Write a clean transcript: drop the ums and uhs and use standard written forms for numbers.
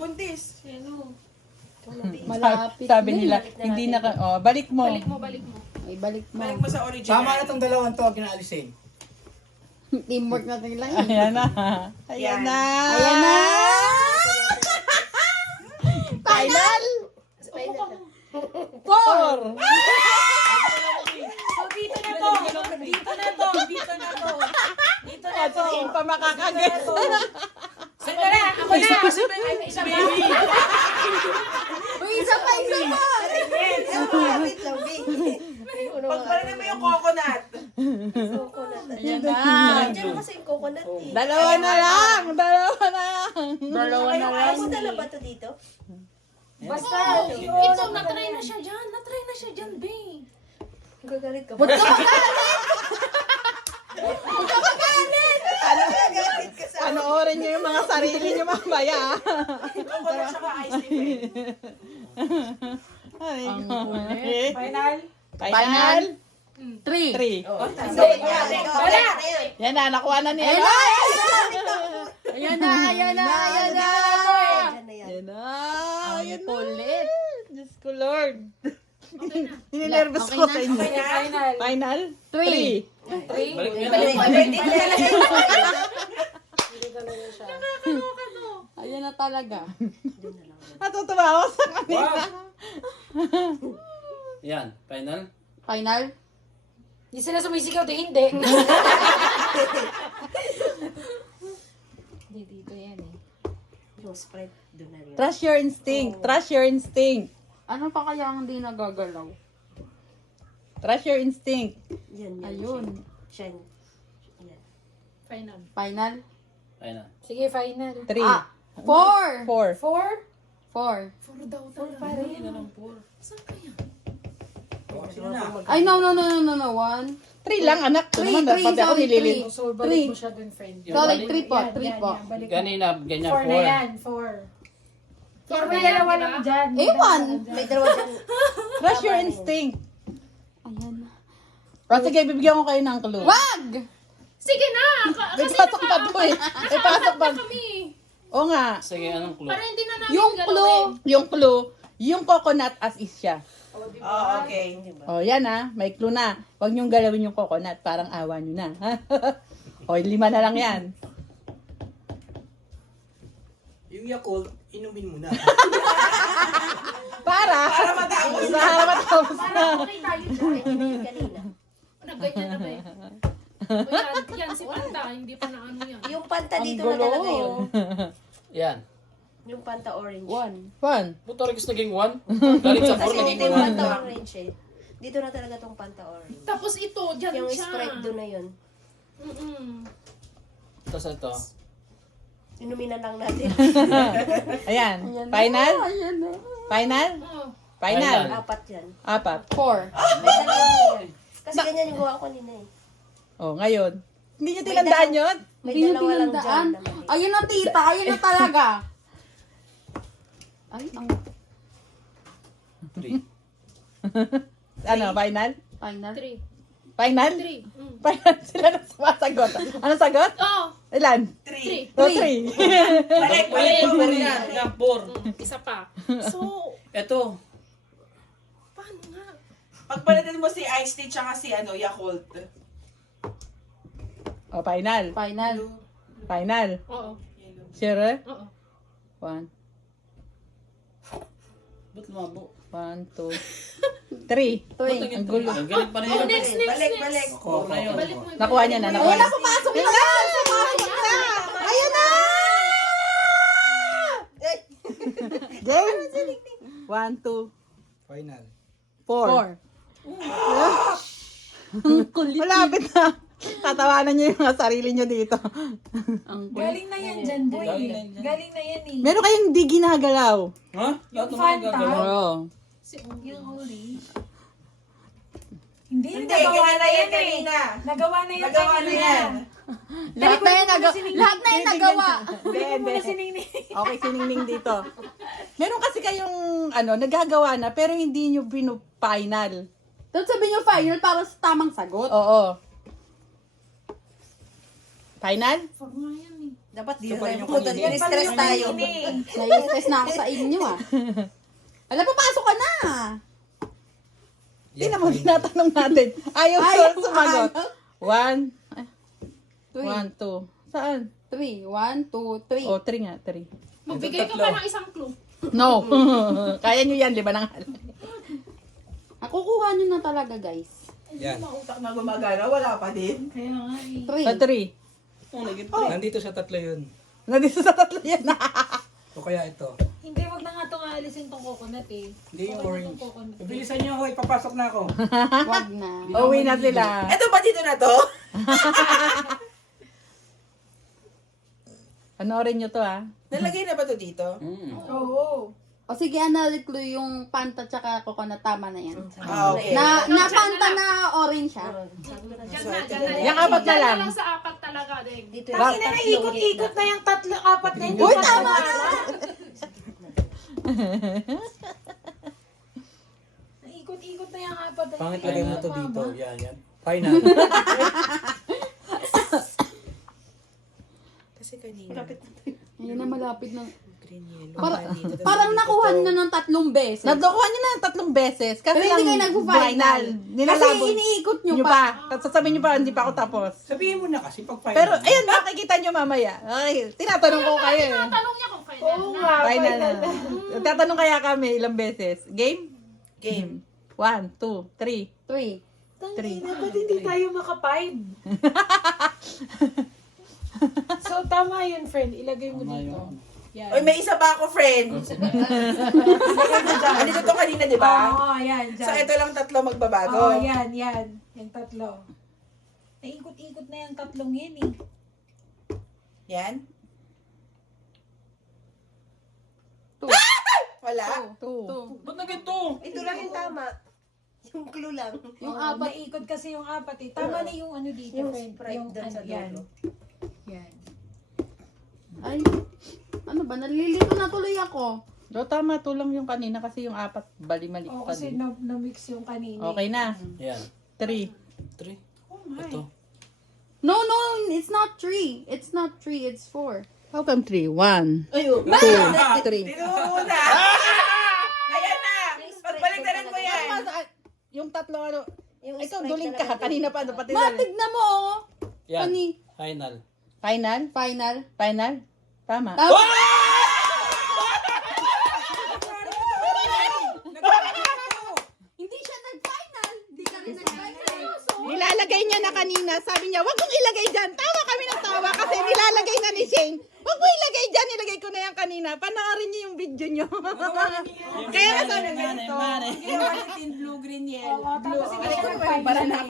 buntis. Ano? Malapit. Sabi din. nila, hindi na balik mo. Balik mo, balik mo. Ay, balik mo. Balik mo sa original. Tama na tong dalawang to, ginaalisin. Teamwork natin lang yun. Ayan na. Ayan na. Ayan na! Final! Four! So, dito na to. Dito na to. Dito na to. Dito na to. Ito yung pa makakagat. Sino na? Ako na. Isa pa. Uy, isa pa, isa pa! Pagpalitan mo yung coconut. Ayan na. Diyan kasi yung coconut eh. Dalawa na lang. Dalawa na lang. Dalawa na lang. Ako dala ba to dito? Basta, ito, natry na siya dyan. Natry na siya dyan, babe. Gagalit ka ba? Huwag ka magalit! Huwag ka magalit! Panoorin niyo yung mga sarili niyo mamaya. Coconut tsaka ice cream. Ay, Ang ko. kulit. Final? Final? Three. 3. Wala. Yan na, nakuha na niya. Ayan na! Ayan na! Ayan na! Ayan na! Diyan na yan. Yan na. Ang Yan na. kulit. Diyos ko, Lord. Ninervous ko Okay sa na. inyo. Final. Final? Three. 3. Balik mo Balik, yan. balik, balik. Ayan na talaga. Natutuwa ako sa kanila. Yan, final. Final? Hindi sila sumisigaw, di hindi. Hindi, dito yan eh. Yung spread, doon na rin. Trust your instinct. Trust your instinct. Ano pa kaya ang hindi nagagalaw? Trust your instinct. Yan, yan. Ayun. Siya. Yan. Final. Final? Final. Sige, final. 3. Ah! Four! 4. 4? Four. 4 daw talaga. Pa rin. Saan kaya? Ay, no. One. 3 lang, anak. Ito Three, naman, three, pati ako sorry, nililin. three. So, balik mo siya dun, friend. Sorry, three po. Yan, Three yan, po. yan, balik mo. Ganina, ganyan 4 na 4. yan, 4. 4 may dalawa lang dyan. Eh, one. May dalawa dyan. Trust your instinct. Ayan. O sige, bibigyan ko kayo ng clue. Wag! Sige na! May Kasi pasok pa to eh. May pasok pa. kami. O nga, Sige, anong clue? Para hindi na namin Yung clue. yung clue, yung coconut as is siya. Oh, okay. O yan ah, may clue na. Huwag niyong galawin yung coconut, parang awa niyo na. O, 5 na lang yan. Yung Yakult, inumin mo na. Para matapos sa matapos na. Para okay tayo dyan. Ganyan kanina. Nagganyan na ba eh? O yan, si Panta, hindi pa na ano yan. Yung panta Ang dito na gulo. talaga yun. Yan. Yung panta orange. One. Fun. Puto rin naging 1. Galing sa 4, Kasi dito naging yung 1. panta orange eh. Dito na talaga tong panta orange. Tapos ito, dyan Yung siya. spread doon na yun. Tapos ito. Inumin na lang natin. Ayan. Ayan na. Final? Ayan na. Final? Oh. Final. Apat yan. 4. Four. May dalawa na yan. Kasi ganyan yung gawa ko nina eh. O, ngayon. Hindi niyo tinandaan yun? May Hindi nyo dalawa lang dyan. tinandaan. na mali. Ayun na, tita. Ayun na talaga. Ay, ang 3. Ano, final? final. 3. Final? 3. Final sila na sumasagot. Ano sagot? Oh, Ilan? 3. O, 3. Balik mo. Yan, 4. isa pa. So, Ito. paano nga? Pagpalitan mo si Ice Tea tsaka si Yakult. O, final. Final. Final. Oo. Sure? Oo. 1, Ba't lumabo? 1, 2, 3. Three. Ang gulo. Ang galing pa rin Oh, yun. next. Balik. Four na yun. Balik mo. Nakuha niya na. Nakuha Ayun niya. na, pumasok na. Pumasok na. Ayun na. Game. 1, 2, Final. 4. Four. Ang kulit. Malapit na. Tatawanan niyo yung mga sarili niyo dito. Ang kulit. Galing na yan dyan, boy. Galing na yan eh. Meron kayong di ginagalaw. Ha? Lahat Yung naman Fanta. gagalaw. Oo. Yung orange. Hindi, Hindi, nagawa ganyan na yan eh. kanina. Nagawa na yan Nagawa na yan. Lahat na yan nagawa. Hindi, hindi. Siningning. Okay, siningning dito. Meron kasi kayong, nagagawa na, pero hindi nyo final. Dapat sabihin nyo final para sa tamang sagot. Oo. Final? Huwag nga yan eh. Dapat di Ito pa rin yung pumunta. kanina. Stress tayo. Nai-stress na ako sa inyo ah. Ala, papasok ka na. Tingnan mo, tinatanong natin. Ayaw sumagot. One, one, two. Saan? 3. 1, 2, 3. Oh, three nga, three. Magbigay ka pa ng isang clue. No. Kaya nyo yan, di ba? Nakukuha nyo na talaga, guys. Yan. Utak na gumagana, wala pa din. Kaya nga eh. 3. Sa three. Nandito sa tatlo yun. Nandito sa tatlo yan. O kaya ito. Hindi, wag na nga itong aalisin tong coconut eh. Hindi yung Okay na orange. tong coconut. Bilisan nyo, hoy. Papasok na ako. Wag na. Uwi na sila. Eto ba dito na to? Panoorin nyo to, ah. Nalagay na ba to dito? Oo. O sige, another clue yung Fanta tsaka coconut. Tama na yan. Ah, okay. Na Fanta na orange siya. Diyan na, diyan na. Yung apat na lang. Diyan sa apat talaga. Ding. Dito Bakit na ikot-ikot na yung tatlo, apat na yun. Uy, tama na! Naikot-ikot na yung apat. Pangit lagay mo to dito. Yan, yan. Final. Kasi kanina. Ayun na, malapit na. Green yellow. Parang nakuha nyo ng 3 beses. Nakuha nyo na 3 beses. Kasi Pero hindi kayo lang nag-final. Nilalabo Kasi iniikot nyo nyo pa. pa. Tapos sasabihin nyo pa, hindi pa ako tapos. Sabihin mo na kasi pag final. Pero, ayun, makikita nyo mamaya. Okay, tinatanong ko kayo. eh. Tanong niya kung final na. Final na. Tatanong kaya kami ilang beses. Game? Game. 1, 2, 3. 3. Tangina, ba't hindi tayo maka-5? So, tama yun, friend. Ilagay mo dito. Yan. Uy, may isa pa ako, friend. Andito to kanina, di ba? Oo, yan. So, ito lang tatlo magbabago. Oo, yan, yan. Yung tatlo. Naikot-ikot na yung tatlong yan eh. Yan. 2. Wala. 2. Ba't na ganito? Ito lang yung tama. Yung clue lang. Yung Oo, apat. naikot kasi yung apat eh. Tama na yung ano dito, Yung friend. Sprite dun sa yan. dulo. Yan. Ay, ano ba? Nalilito na tuloy ako. Do, tama. To lang yung kanina kasi yung 4, bali-mali Oo, pa kasi din. na-mix yung kanina. Okay na. Yan. 3. 3. Oh my. Ito. No, it's not 3. It's not 3, it's 4. How come 3? 1, Ayun. 2, 3. Tinuro na. Ayan na. Pagbaligtaran mo yan. Yung tatlo ano, Yung ito Sprite duling na ka. Kanina pa ano pati Matig na mo, oh. Yan. Kani. Final. Final? Final. Final? Tama. Tama. Hindi siya nag-final. Hindi ka rin nag-final. Nilalagay niya na kanina. Sabi niya, wag mong ilagay dyan. Tawa kami ng tawa kasi nilalagay na ni Shane. Wag mo ilagay dyan. Nilagay ko na yan kanina. Panoorin niyo yung video niyo. Kaya nga sabi ganito. Ginawa natin blue, green, yellow. Oo, tapos hindi siya nag-final.